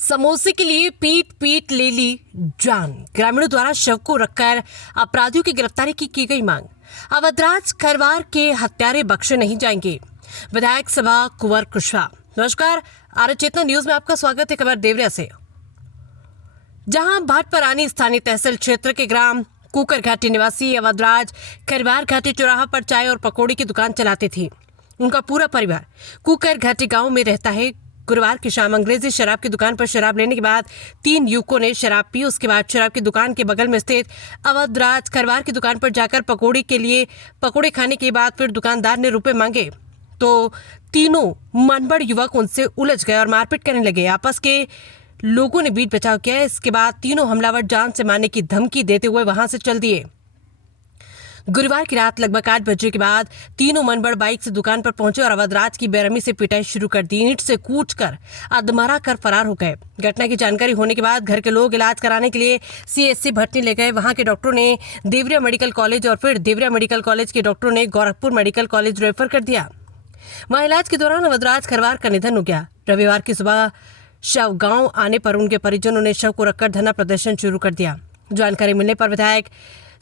समोसे के लिए पीट पीट ले ली जान। ग्रामीणों द्वारा शव को रखकर अपराधियों की गिरफ्तारी की गई मांग। अवधराज खरवार के हत्यारे बख्शे नहीं जाएंगे, विधायक सभा कुंवर कुशवाहा। नमस्कार, आर्य चेतना न्यूज में आपका स्वागत है। खबर देवरिया से, जहां भाटपरानी स्थानीय तहसील क्षेत्र के ग्राम कुकर घाटी निवासी अवधराज खरवार घाटी चौराहा पर चाय और पकौड़ी की दुकान चलाते थे। उनका पूरा परिवार कुकर घाटी गांव में रहता है। गुरुवार की शाम अंग्रेजी शराब की दुकान पर शराब लेने के बाद 3 युवकों ने शराब पी। उसके बाद शराब की दुकान के बगल में स्थित अवधराज खरवार की दुकान पर जाकर पकौड़े खाने के बाद फिर दुकानदार ने रुपए मांगे तो तीनों मनबड़ युवक उनसे उलझ गए और मारपीट करने लगे। आपस के लोगों ने बीच बचाव किया। इसके बाद तीनों हमलावर जान से मारने की धमकी देते हुए वहां से चल दिए। गुरुवार की रात लगभग 8 बजे के बाद तीनों मनबड़ बाइक से दुकान पर पहुंचे और अवधराज की बेरहमी से पिटाई शुरू कर दी। ईंट से कूचकर अधमरा कर फरार हो गए। घटना की जानकारी होने के बाद घर के लोग इलाज कराने के लिए CHC भटनी ले गए। वहां के डॉक्टरों ने देवरिया मेडिकल कॉलेज और फिर देवरिया मेडिकल कॉलेज के डॉक्टरों ने गोरखपुर मेडिकल कॉलेज रेफर कर दिया। वहां इलाज के दौरान अवधराज खरवार का निधन हो गया। रविवार की सुबह शव गांव आने पर उनके परिजनों ने शव को रखकर धरना प्रदर्शन शुरू कर दिया। जानकारी मिलने पर विधायक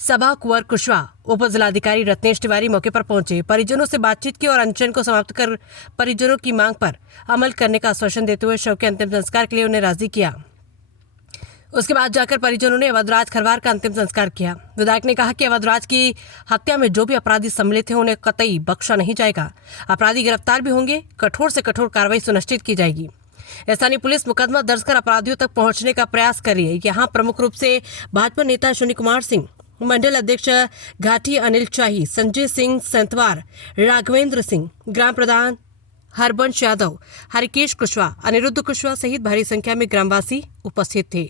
सभा कुंवर कुशवाहा, उप जिलाधिकारी रत्नेश तिवारी मौके पर पहुंचे, परिजनों से बातचीत की और अनशन को समाप्त कर परिजनों की मांग पर अमल करने का आश्वासन देते हुए शव के अंतिम संस्कार के लिए उन्हें राजी किया। उसके बाद जाकर परिजनों ने अवधराज खरवार का अंतिम संस्कार किया। विधायक ने कहा कि अवधराज की हत्या में जो भी अपराधी सम्मिलित हैं उन्हें कतई बख्शा नहीं जाएगा। अपराधी गिरफ्तार भी होंगे, कठोर से कठोर कार्रवाई सुनिश्चित की जाएगी। स्थानीय पुलिस मुकदमा दर्ज कर अपराधियों तक पहुंचने का प्रयास कर रही है। यहाँ प्रमुख रूप से भाजपा नेता अश्विनी कुमार सिंह, मंडल अध्यक्ष घाटी अनिल शाही, संजय सिंह संतवार, राघवेंद्र सिंह, ग्राम प्रधान हरबंश यादव, हरिकेश कुशवाहा, अनिरुद्ध कुशवाहा सहित भारी संख्या में ग्रामवासी उपस्थित थे।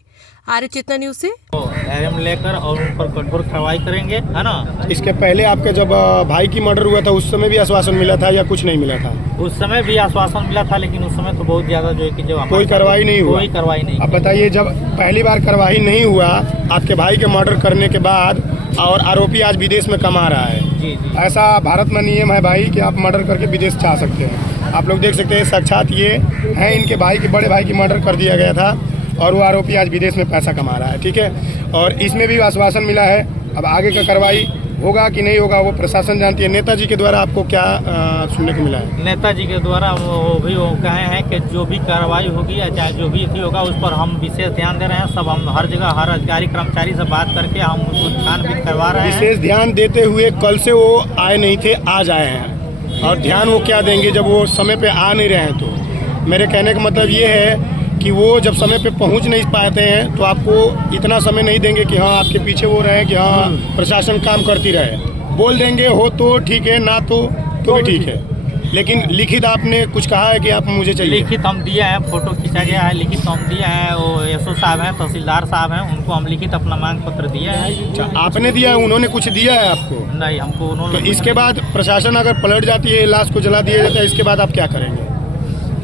आर्य चेतना न्यूज से एम लेकर और उन पर कठोर कार्रवाई करेंगे, है ना। इसके पहले आपके जब भाई की मर्डर हुआ था उस समय भी आश्वासन मिला था या कुछ नहीं मिला था? उस समय भी आश्वासन मिला था, लेकिन उस समय तो बहुत ज्यादा जो है कि जब कोई कार्रवाई नहीं हुआ। कोई कार्रवाई नहीं। अब बताइए, जब पहली बार कार्रवाई नहीं हुआ आपके भाई के मर्डर करने के बाद और आरोपी आज विदेश में कमा रहा है। जी। ऐसा भारत में नियम है भाई कि आप मर्डर करके विदेश जा सकते हैं। आप लोग देख सकते हैं, साक्षात ये हैं, इनके भाई के बड़े भाई की मर्डर कर दिया गया था और वो आरोपी आज विदेश में पैसा कमा रहा है। ठीक है, और इसमें भी आश्वासन मिला है। अब आगे का कार्रवाई होगा कि नहीं होगा वो प्रशासन जानती है। नेताजी के द्वारा आपको क्या सुनने को मिला है? नेताजी के द्वारा वो कहे हैं कि जो भी कार्रवाई होगी या चाहे जो भी थी होगा उस पर हम विशेष ध्यान दे रहे हैं। सब हम हर जगह हर अधिकारी कर्मचारी से बात करके हम उसको छानबीन करवा रहे हैं। विशेष ध्यान देते हुए कल से वो आए नहीं थे, आज आए हैं। और ध्यान वो क्या देंगे जब वो समय पे आ नहीं रहे हैं? तो मेरे कहने का मतलब ये है कि वो जब समय पे पहुंच नहीं पाते हैं तो आपको इतना समय नहीं देंगे कि हाँ आपके पीछे वो रहे कि हाँ प्रशासन काम करती रहे। बोल देंगे हो तो ठीक है, ना तो भी ठीक है, लेकिन लिखित आपने कुछ कहा है कि आप मुझे चाहिए? लिखित हम दिया है, फोटो खींचा गया है, लिखित हम दिया है। वो SO साहब हैं, तहसीलदार साहब हैं, उनको हम लिखित अपना मांग पत्र दिया है। अच्छा, आपने दिया है, उन्होंने कुछ दिया है आपको? नहीं, हमको उन्होंने। तो इसके बाद प्रशासन अगर पलट जाती है, लाश को जला दिया जाता है, इसके बाद आप क्या करेंगे?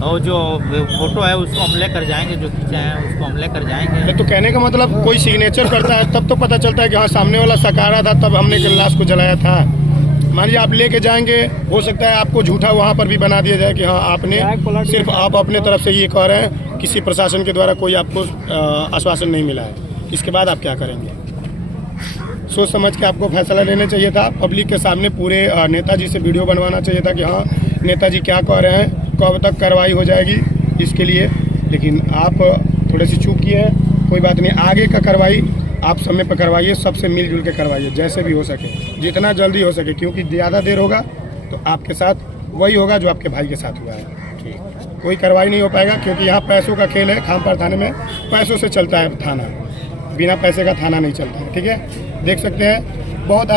और जो फोटो है उसको हम लेकर जाएंगे, जो खींचे हैं उसको हम लेकर जाएंगे। तो कहने का मतलब कोई सिग्नेचर करता है तब तो पता चलता है कि हाँ सामने वाला सकारा था, तब हमने लाश को जलाया था। मान लीजिए आप लेके जाएंगे, हो सकता है आपको झूठा वहाँ पर भी बना दिया जाए कि हाँ आपने सिर्फ आप अपने तरफ से ये कह रहे हैं, किसी प्रशासन के द्वारा कोई आपको आश्वासन नहीं मिला है। इसके बाद आप क्या करेंगे? सोच समझ के आपको फैसला लेना चाहिए था। पब्लिक के सामने पूरे नेताजी से वीडियो बनवाना चाहिए था कि हाँ नेताजी क्या कह रहे हैं, कब तक कार्रवाई हो जाएगी इसके लिए। लेकिन आप थोड़ी सी चूक किए हैं, कोई बात नहीं। आगे का कार्रवाई आप समय पर करवाइए, सबसे मिलजुल के करवाइए जैसे भी हो सके, जितना जल्दी हो सके, क्योंकि ज़्यादा देर होगा तो आपके साथ वही होगा जो आपके भाई के साथ हुआ है। ठीक, कोई कार्रवाई नहीं हो पाएगा क्योंकि यहाँ पैसों का खेल है। खामपार थाने में पैसों से चलता है थाना, बिना पैसे का थाना नहीं चलता है। ठीक है, देख सकते हैं बहुत